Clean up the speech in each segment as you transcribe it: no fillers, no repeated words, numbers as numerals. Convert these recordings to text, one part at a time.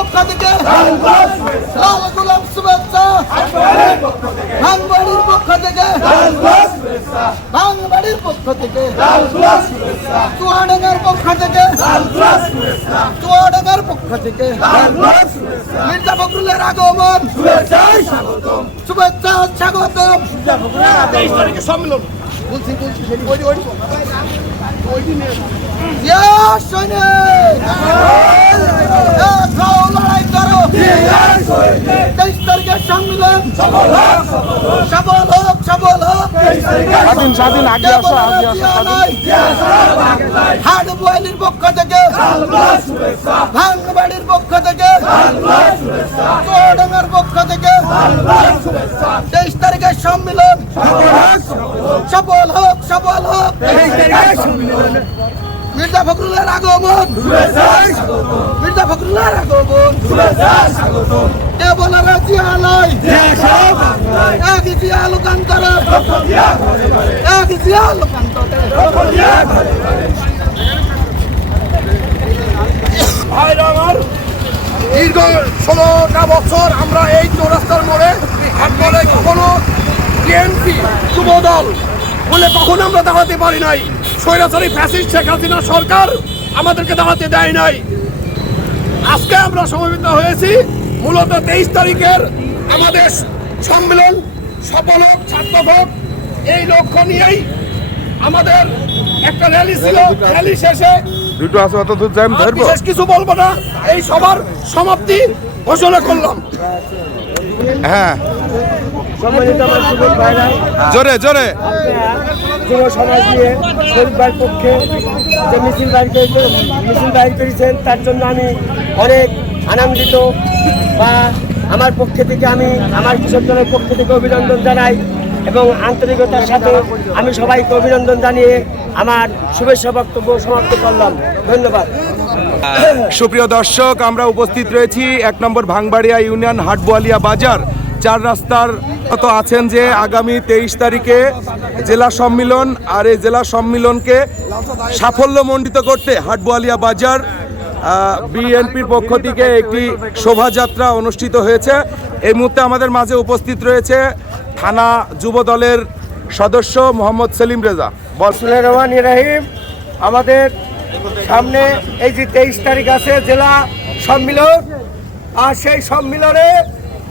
পক্ষ থেকে লাল গোলাপ শুভেচ্ছা, ভাঙবাড়ির পক্ষ থেকে ভাঙবাড়ির পক্ষ থেকে চুয়াডাঙ্গার পক্ষ থেকে চুয়াডাঙ্গার পক্ষ থেকে মির্জা ফখরুলের আগমন শুভেচ্ছা স্বাগতম। 23 তারিখে সম্মেলন বলছি লড়াই করো 23 তারিখের সম্মেলন সফল হোক স্বাধীন আগে আসো হাট বয়ালির পক্ষ থেকে ভাঙবাড়ির পক্ষ থেকে চুয়াডাঙ্গার পক্ষ থেকে 23 তারিখের সম্মেলন সফল হোক মির্জা ফখরুলের আগমন মির্জা ফখরুলের আগমন কে বলে রাজিয়ালয় এক জিয়া লোকান্তর এক জিয়া লোকান্তর। ভাইরা আমার, দীর্ঘ 16টা বছর আমরা এই চৌরাস্তার মোড়ে হাট করে কখনো বিএনপি যুবদল বলে কখনো আমরা দাঁড়াতে পারি নাই। স্বৈরাচারী ফ্যাসিস্ট শেখ হাসিনা সরকার আমাদেরকে দাঁড়াতে দেয় নাই। আজকে আমরা সমবেত হয়েছি মূলত 23 তারিখের আমাদের সম্মেলন সফল হোক, সার্থক হোক এই লক্ষ্য নিয়েই আমাদের একটা র্যালি ছিল। র্যালি শেষে দুটো আছে, অত দূর যাই ধরবো, বিশেষ কিছু বলবো না, এই সবার সমাপ্তি ঘোষণা করলাম। হ্যাঁ সম্মানিত আমার যুবক ভাইরা, জোরে জোরে যুব সমাজ নিয়ে শরীফ ভাইয়ের পক্ষে যে মিছিল বাইর করেছেন তার জন্য আমি অনেক আনন্দিত, বা আমার পক্ষ থেকে আমার কৃষক দলের পক্ষ থেকে অভিনন্দন জানাই এবং আন্তরিকতার সাথে আমি সবাইকে অভিনন্দন জানিয়ে আমার শুভেচ্ছা বক্তব্য সমাপ্ত করলাম। ধন্যবাদ। সুপ্রিয় দর্শক, আমরা উপস্থিত রয়েছি 1 নম্বর ভাঙবাড়িয়া ইউনিয়ন হাটবোয়ালিয়া বাজার 4 রাস্তার তো আছেন যে আগামী 23 তারিখে জেলা সম্মিলন, আর এই জেলা সম্মিলনকে সাফল্যমণ্ডিত করতে হাটবোয়ালিয়া বাজার বিএনপির পক্ষ থেকে একটি শোভাযাত্রা অনুষ্ঠিত হয়েছে। এই মুহূর্তে আমাদের মাঝে উপস্থিত রয়েছে থানা যুব দলের সদস্য মোহাম্মদ সেলিম রেজা। বিসমিল্লাহির রহমানির রহিম। আমাদের সামনে এই যে 23 তারিখ আছে জেলা সম্মিলন, আর সেই সম্মিলনে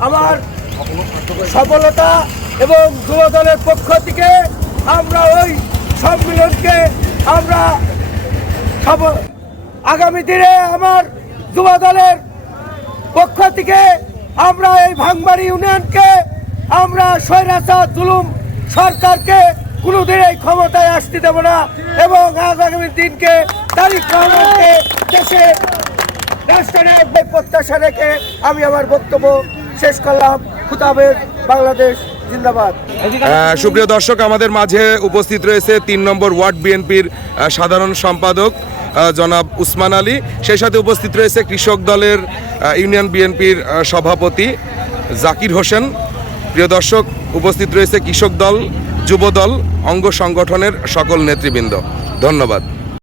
আমার সফলতা এবং যুব দলের পক্ষ থেকে আমরা ওই সম্মিলনকে আমরা আগামী দিনে আমার যুব দলের পক্ষ থেকে আমরা এই ভাঙবাড়ি ইউনিয়নকে আমরা স্বৈরাচার জুলুম সরকারকে কোনোদিন এই ক্ষমতায় আসতে দেব না এবং আগামী দিনকে তারিখ রহমানকে দেশে রাষ্ট্রের প্রত্যাশা রেখে আমি আমার বক্তব্য শেষ করলাম। খুদাহাফেজ, বাংলাদেশ জিন্দাবাদ। সুপ্রিয় দর্শক, আমাদের মাঝে উপস্থিত রয়েছে 3 নম্বর ওয়ার্ড বিএনপির সাধারণ সম্পাদক জনাব উসমান আলী, সেই সাথে উপস্থিত রয়েছে কৃষক দলের ইউনিয়ন বিএনপির সভাপতি জাকির হোসেন। প্রিয় দর্শক, উপস্থিত রয়েছে কৃষক দল, যুব দল, অঙ্গ সংগঠনের সকল নেতৃবৃন্দ। ধন্যবাদ।